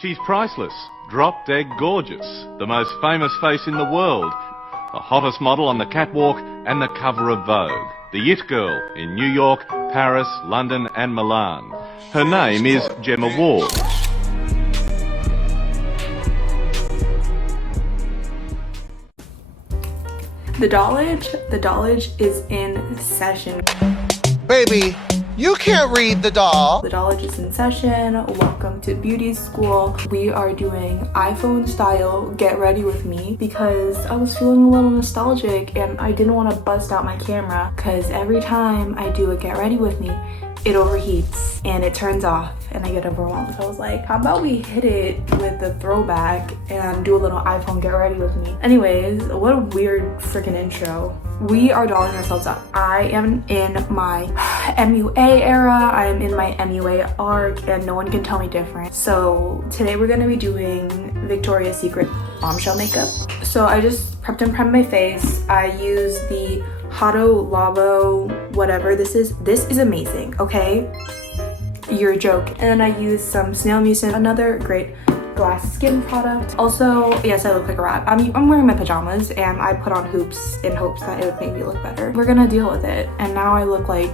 She's priceless, drop-dead gorgeous, the most famous face in the world, the hottest model on the catwalk and the cover of Vogue, the it girl in New York, Paris, London and Milan. Her name is Gemma Ward. The dollage is in session. Baby, you can't read the doll. The dollage is in session. Welcome to beauty school. We are doing iPhone style get ready with me because I was feeling a little nostalgic and I didn't want to bust out my camera because every time I do a get ready with me, it overheats and it turns off and I get overwhelmed. So I was like, how about we hit it with the throwback and do a little iPhone get ready with me. Anyways, what a weird freaking intro. We are dolling ourselves up. I am in my MUA era, I am in my MUA arc, and no one can tell me different. So today we're gonna be doing Victoria's Secret bombshell makeup. So I just prepped and primed my face. I used the Hado Labo, whatever this is. This is amazing, okay? You're joking. And then I used some Snail Mucin, another great glass skin product. Also, yes, I look like a rat. I'm wearing my pajamas and I put on hoops in hopes that it would make me look better. We're gonna deal with it. And now I look like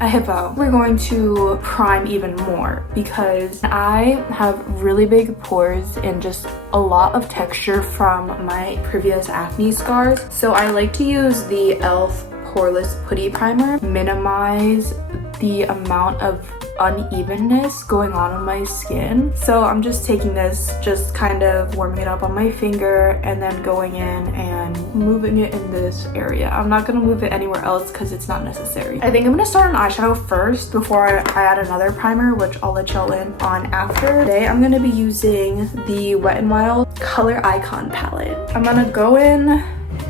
a hippo. We're going to prime even more because I have really big pores and just a lot of texture from my previous acne scars. So I like to use the e.l.f. Poreless Putty Primer, minimize the amount of unevenness going on my skin. So I'm just taking this, just kind of warming it up on my finger and then going in and moving it in this area. I'm not gonna move it anywhere else because it's not necessary. I think I'm gonna start on eyeshadow first before I add another primer, which I'll let y'all in on after. Today I'm gonna be using the Wet n Wild Color Icon palette. I'm gonna go in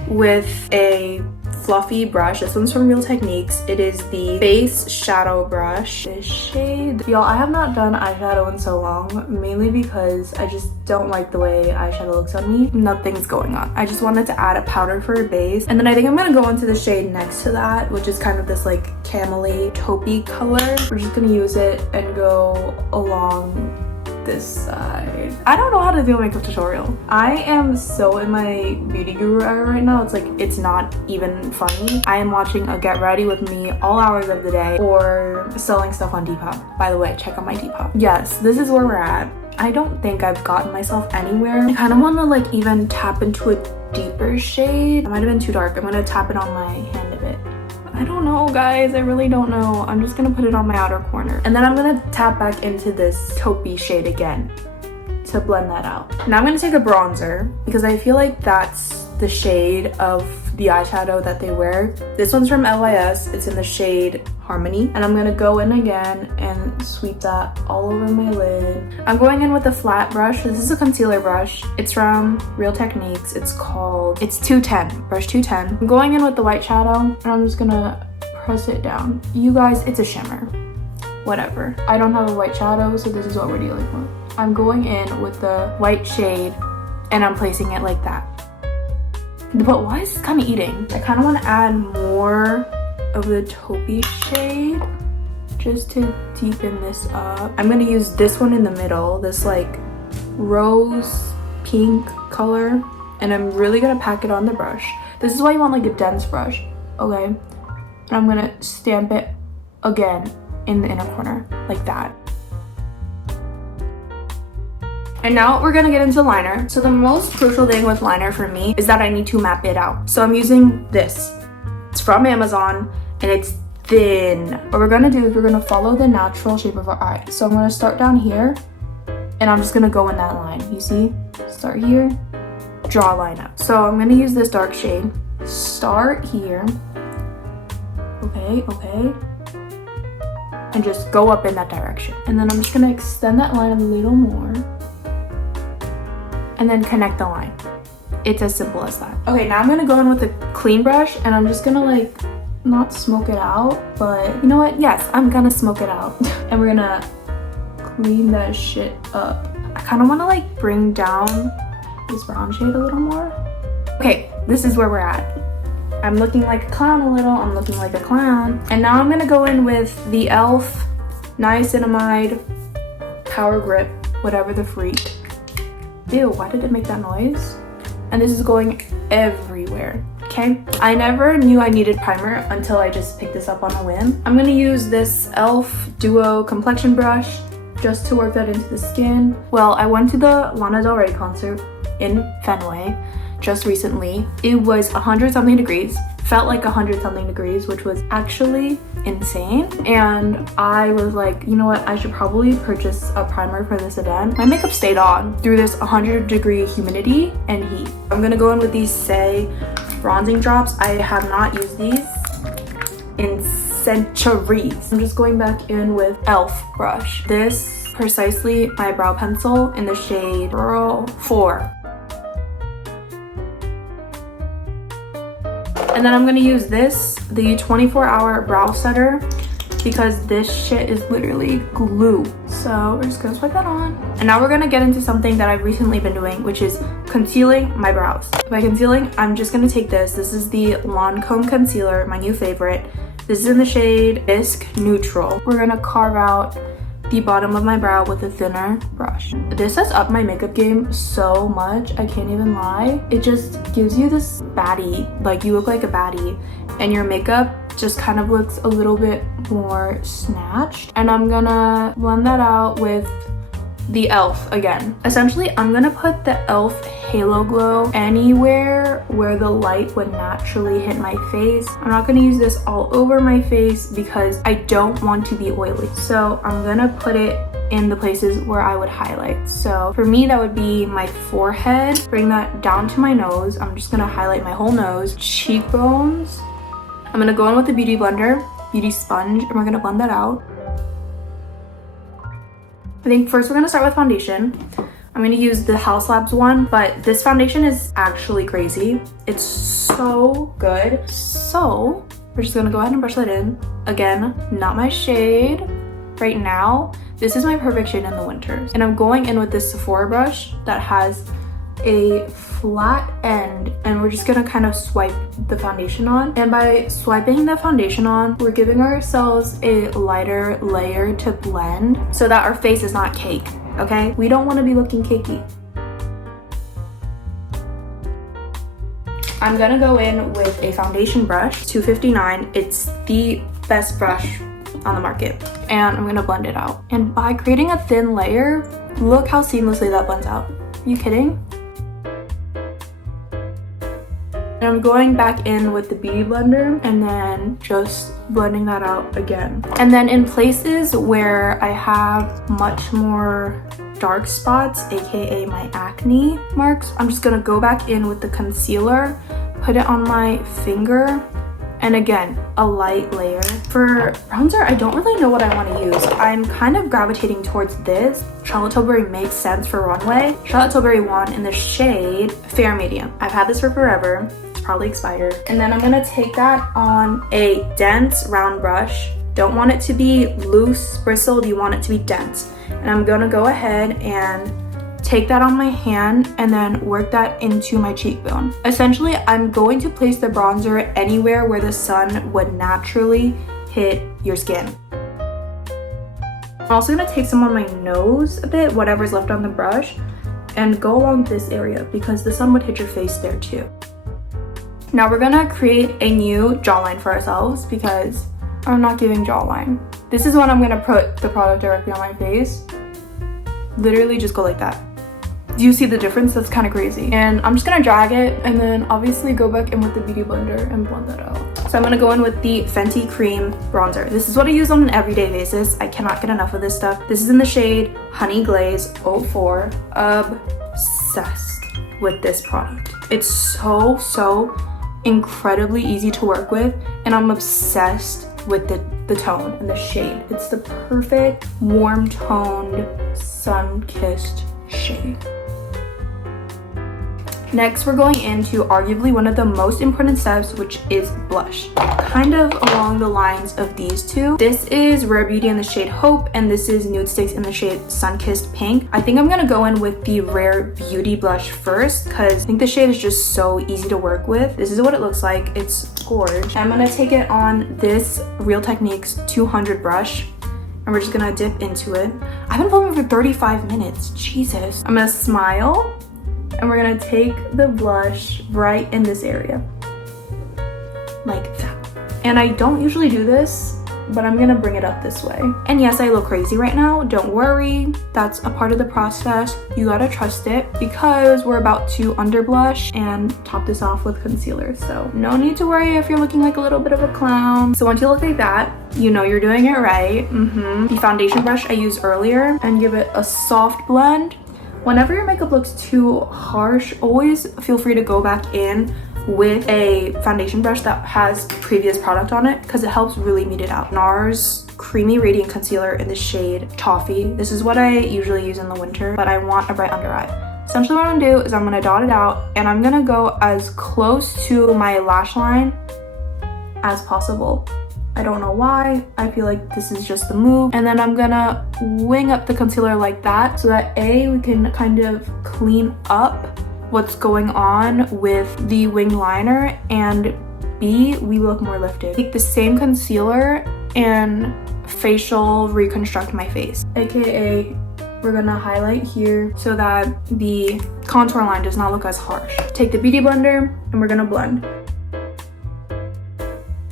with a fluffy brush. This one's from Real Techniques. It is the Face Shadow Brush. This shade. Y'all, I have not done eyeshadow in so long, mainly because I just don't like the way eyeshadow looks on me. Nothing's going on. I just wanted to add a powder for a base. And then I think I'm gonna go into the shade next to that, which is kind of this like camely taupey color. We're just gonna use it and go along this side. I don't know how to do a makeup tutorial. I am so in my beauty guru era right now. It's like, it's not even funny. I am watching a get ready with me all hours of the day or selling stuff on Depop. By the way, check out my Depop. Yes, this is where we're at. I don't think I've gotten myself anywhere. I kind of want to like even tap into a deeper shade. It might have been too dark. I'm gonna tap it on my hand a bit. I don't know, guys. I really don't know. I'm just gonna put it on my outer corner. And then I'm gonna tap back into this taupey shade again to blend that out. Now I'm gonna take a bronzer because I feel like that's the shade of the eyeshadow that they wear. This one's from LYS. It's in the shade Harmony. And I'm gonna go in again and sweep that all over my lid. I'm going in with a flat brush. This is a concealer brush. It's from Real Techniques. It's 210, brush 210. I'm going in with the white shadow and I'm just gonna press it down. You guys, it's a shimmer. Whatever. I don't have a white shadow, so this is what we're dealing with. I'm going in with the white shade and I'm placing it like that. But why is this kind of eating? I kind of want to add more of the taupey shade just to deepen this up. I'm going to use this one in the middle, this like rose pink color, and I'm really going to pack it on the brush. This is why you want like a dense brush, okay? And I'm going to stamp it again in the inner corner like that. And now we're gonna get into liner. So the most crucial thing with liner for me is that I need to map it out. So I'm using this. It's from Amazon and it's thin. What we're gonna do is we're gonna follow the natural shape of our eye. So I'm gonna start down here and I'm just gonna go in that line. You see? Start here, draw a line out. So I'm gonna use this dark shade. Start here. Okay. And just go up in that direction. And then I'm just gonna extend that line a little more. And then connect the line. It's as simple as that. Okay, now I'm gonna go in with a clean brush and I'm just gonna like, not smoke it out, but you know what? Yes, I'm gonna smoke it out. And we're gonna clean that shit up. I kinda wanna like bring down this brown shade a little more. Okay, this is where we're at. I'm looking like a clown a little, I'm looking like a clown. And now I'm gonna go in with the e.l.f. Niacinamide Power Grip whatever the freak. Ew, why did it make that noise? And this is going everywhere, okay? I never knew I needed primer until I just picked this up on a whim. I'm gonna use this e.l.f. Duo complexion brush just to work that into the skin. Well, I went to the Lana Del Rey concert in Fenway just recently. It was 100 something degrees. Felt like 100 something degrees, which was actually insane. And I was like, you know what, I should probably purchase a primer for this event. My makeup stayed on through this 100-degree humidity and heat. I'm gonna go in with these Say bronzing drops. I have not used these in centuries. I'm just going back in with e.l.f. brush. This precisely my brow pencil in the shade Pearl 4. And then I'm gonna use this, the 24-hour brow setter, because this shit is literally glue. So we're just gonna swipe that on. And now we're gonna get into something that I've recently been doing, which is concealing my brows. By concealing, I'm just gonna take this. This is the Lancome concealer, my new favorite. This is in the shade Bisque Neutral. We're gonna carve out the bottom of my brow with a thinner brush. This has upped my makeup game so much, I can't even lie. It just gives you this baddie, like you look like a baddie, and your makeup just kind of looks a little bit more snatched. And I'm gonna blend that out with the e.l.f. again. Essentially, I'm gonna put the e.l.f. Halo Glow anywhere where the light would naturally hit my face. I'm not gonna use this all over my face because I don't want to be oily. So I'm gonna put it in the places where I would highlight. So for me, that would be my forehead. Bring that down to my nose. I'm just gonna highlight my whole nose. Cheekbones. I'm gonna go in with the beauty blender, beauty sponge, and we're gonna blend that out. I think first we're gonna start with foundation. I'm gonna use the House Labs one, but this foundation is actually crazy. It's so good. So we're just gonna go ahead and brush that in. Again, not my shade right now. This is my perfect shade in the winters. And I'm going in with this Sephora brush that has a flat end, and we're just gonna kind of swipe the foundation on. And by swiping the foundation on, we're giving ourselves a lighter layer to blend so that our face is not cake, okay? We don't want to be looking cakey. I'm gonna go in with a foundation brush, 259. It's the best brush on the market, and I'm gonna blend it out. And by creating a thin layer, look how seamlessly that blends out. Are you kidding? And I'm going back in with the beauty blender and then just blending that out again. And then in places where I have much more dark spots, aka my acne marks, I'm just gonna go back in with the concealer, put it on my finger, and again, a light layer. For bronzer, I don't really know what I want to use. I'm kind of gravitating towards this. Charlotte Tilbury makes sense for runway. Charlotte Tilbury one in the shade Fair Medium. I've had this for forever. It's probably expired. And then I'm gonna take that on a dense round brush. Don't want it to be loose, bristled, you want it to be dense. And I'm gonna go ahead and take that on my hand and then work that into my cheekbone. Essentially, I'm going to place the bronzer anywhere where the sun would naturally hit your skin. I'm also gonna take some on my nose a bit, whatever's left on the brush, and go along this area because the sun would hit your face there too. Now we're gonna create a new jawline for ourselves because I'm not giving jawline. This is when I'm gonna put the product directly on my face. Literally just go like that. Do you see the difference? That's kind of crazy. And I'm just gonna drag it and then obviously go back in with the beauty blender and blend that out. So I'm gonna go in with the Fenty Cream Bronzer. This is what I use on an everyday basis. I cannot get enough of this stuff. This is in the shade Honey Glaze 04. Obsessed with this product. It's so incredibly easy to work with, and I'm obsessed with the tone and the shade. It's the perfect warm toned sun-kissed shade. Next, we're going into arguably one of the most important steps, which is blush. Kind of along the lines of these two. This is Rare Beauty in the shade Hope, and this is Nude Sticks in the shade Sun-Kissed Pink. I think I'm gonna go in with the Rare Beauty blush first, because I think the shade is just so easy to work with. This is what it looks like. It's gorgeous. I'm gonna take it on this Real Techniques 200 brush, and we're just gonna dip into it. I've been filming for 35 minutes, Jesus. I'm gonna smile, and we're gonna take the blush right in this area, like that. And I don't usually do this, but I'm gonna bring it up this way. And yes, I look crazy right now. Don't worry, that's a part of the process. You gotta trust it, because we're about to under blush and top this off with concealer. So no need to worry if you're looking like a little bit of a clown. So once you look like that, you know you're doing it right. The foundation brush I used earlier, and give it a soft blend. Whenever your makeup looks too harsh, always feel free to go back in with a foundation brush that has previous product on it, because it helps really meet it out. NARS Creamy Radiant Concealer in the shade Toffee. This is what I usually use in the winter, but I want a bright under eye. Essentially what I'm gonna do is I'm gonna dot it out, and I'm gonna go as close to my lash line as possible. I don't know why, I feel like this is just the move. And then I'm gonna wing up the concealer like that, so that A, we can kind of clean up what's going on with the wing liner, and B, we look more lifted. Take the same concealer and facial reconstruct my face, aka we're gonna highlight here so that the contour line does not look as harsh. Take the beauty blender and we're gonna blend.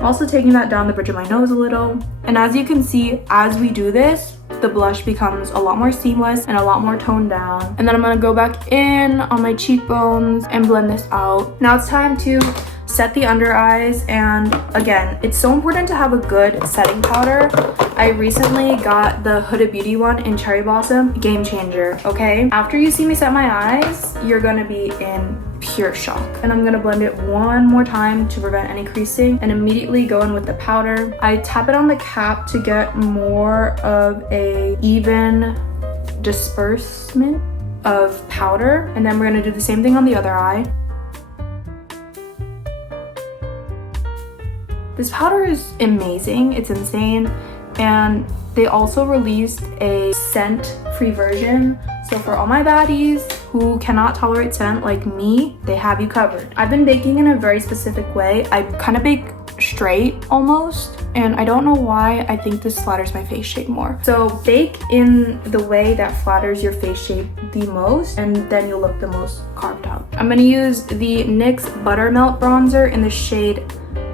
Also taking that down the bridge of my nose a little. And as you can see, as we do this, the blush becomes a lot more seamless and a lot more toned down. And then I'm gonna go back in on my cheekbones and blend this out. Now it's time to set the under eyes, and again, it's so important to have a good setting powder. I recently got the Huda Beauty one in Cherry Blossom. Game changer, okay? After you see me set my eyes, you're gonna be in pure shock. And I'm gonna blend it one more time to prevent any creasing, and immediately go in with the powder. I tap it on the cap to get more of a even disbursement of powder, and then we're gonna do the same thing on the other eye. This powder is amazing, it's insane, and they also released a scent-free version. So for all my baddies who cannot tolerate scent like me, they have you covered. I've been baking in a very specific way. I kind of bake straight almost, and I don't know why. I think this flatters my face shape more. So bake in the way that flatters your face shape the most, and then you'll look the most carved out. I'm gonna use the NYX Buttermelt Bronzer in the shade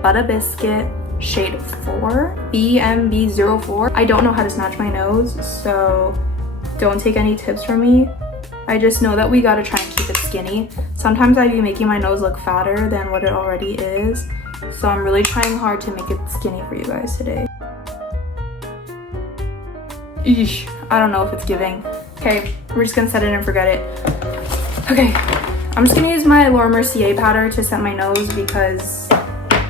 Butter Biscuit, shade 4, BMB04. I don't know how to snatch my nose, so don't take any tips from me. I just know that we gotta try and keep it skinny. Sometimes I be making my nose look fatter than what it already is, so I'm really trying hard to make it skinny for you guys today. Eesh, I don't know if it's giving. Okay, we're just gonna set it and forget it. Okay, I'm just gonna use my Laura Mercier powder to set my nose because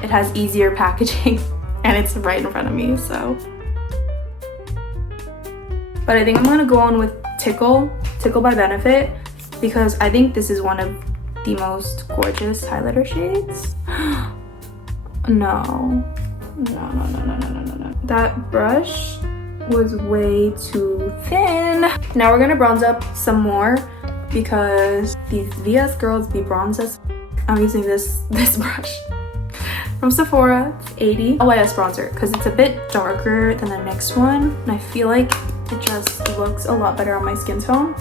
it has easier packaging and it's right in front of me, so. But I think I'm gonna go on with Tickle by Benefit, because I think this is one of the most gorgeous highlighter shades. No. That brush was way too thin. Now we're gonna bronze up some more, because these VS girls be bronzed as I'm using this brush from Sephora. It's 80 OIS bronzer, because it's a bit darker than the NYX one, and I feel like it just looks a lot better on my skin tone.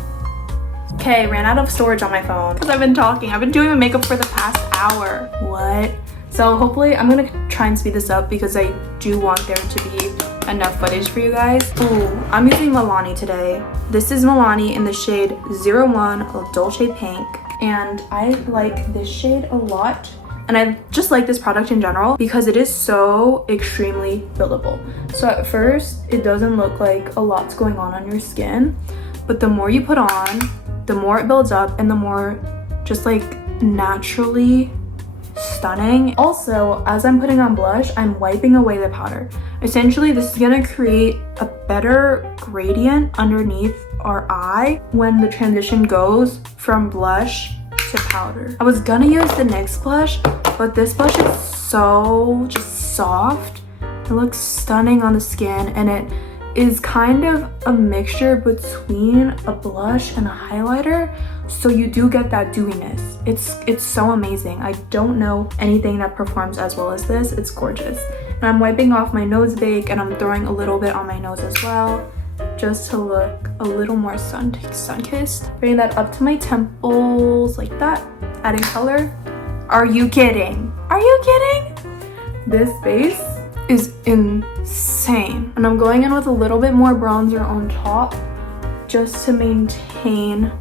Okay, ran out of storage on my phone because I've been talking. I've been doing my makeup for the past hour. What? So hopefully I'm gonna try and speed this up, because I do want there to be enough footage for you guys. Ooh, I'm using Milani today. This is Milani in the shade 01 Dolce Pink, and I like this shade a lot. And I just like this product in general because it is so extremely buildable. So at first, it doesn't look like a lot's going on your skin, but the more you put on, the more it builds up and the more just like naturally stunning. Also, as I'm putting on blush, I'm wiping away the powder. Essentially, this is gonna create a better gradient underneath our eye when the transition goes from blush to powder. I was gonna use the NYX blush, but this blush is so just soft. It looks stunning on the skin, and it is kind of a mixture between a blush and a highlighter, so you do get that dewiness. It's so amazing. I don't know anything that performs as well as this. It's gorgeous. And I'm wiping off my nose bake and I'm throwing a little bit on my nose as well, just to look a little more sun-kissed. Bringing that up to my temples like that, adding color. Are you kidding? Are you kidding? This base is insane. And I'm going in with a little bit more bronzer on top just to maintain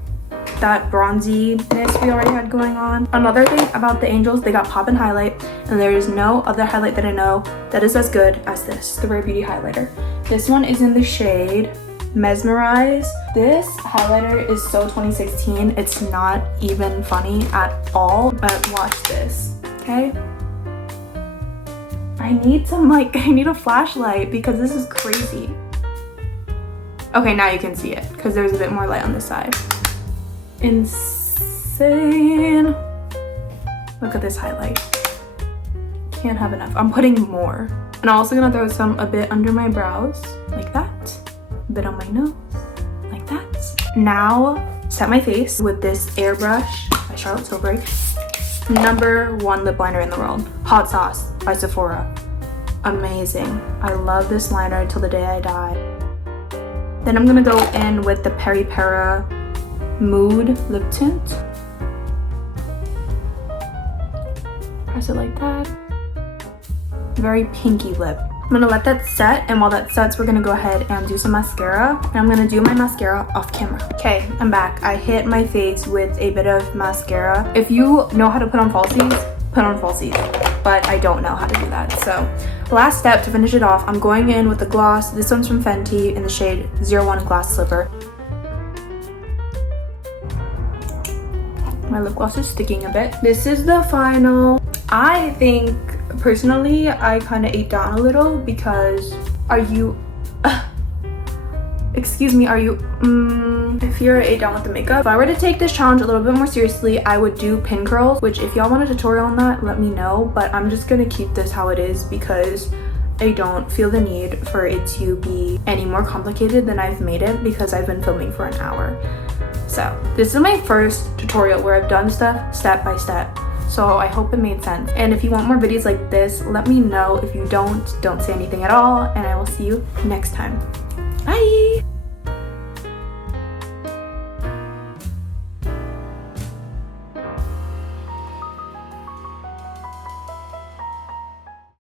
that bronziness we already had going on. Another thing about the angels, they got pop and highlight, and there is no other highlight that I know that is as good as this, the Rare Beauty highlighter. This one is in the shade Mesmerize. This highlighter is so 2016, it's not even funny at all, but watch this, okay? I need a flashlight because this is crazy. Okay, now you can see it because there's a bit more light on this side. Insane. Look at this highlight. Can't have enough. I'm putting more. And I'm also gonna throw some a bit under my brows, like that. A bit on my nose, like that. Now, set my face with this airbrush by Charlotte Tilbury. #1 lip liner in the world. Hot Sauce by Sephora. Amazing. I love this liner till the day I die. Then I'm gonna go in with the Peri Para Mood lip tint. Press it like that. Very pinky lip. I'm gonna let that set, and while that sets, we're gonna go ahead and do some mascara. And I'm gonna do my mascara off camera. Okay, I'm back. I hit my face with a bit of mascara. If you know how to put on falsies, put on falsies. But I don't know how to do that. So, last step to finish it off, I'm going in with the gloss. This one's from Fenty in the shade 01 Glass Slipper. My lip gloss is sticking a bit. This is the final. I think personally I kind of ate down a little because excuse me, if you're ate down with the makeup. If I were to take this challenge a little bit more seriously, I would do pin curls, which if y'all want a tutorial on that, let me know, but I'm just gonna keep this how it is because I don't feel the need for it to be any more complicated than I've made it because I've been filming for an hour. So this is my first tutorial where I've done stuff step by step. So I hope it made sense. And if you want more videos like this, let me know. If you don't say anything at all, and I will see you next time. Bye!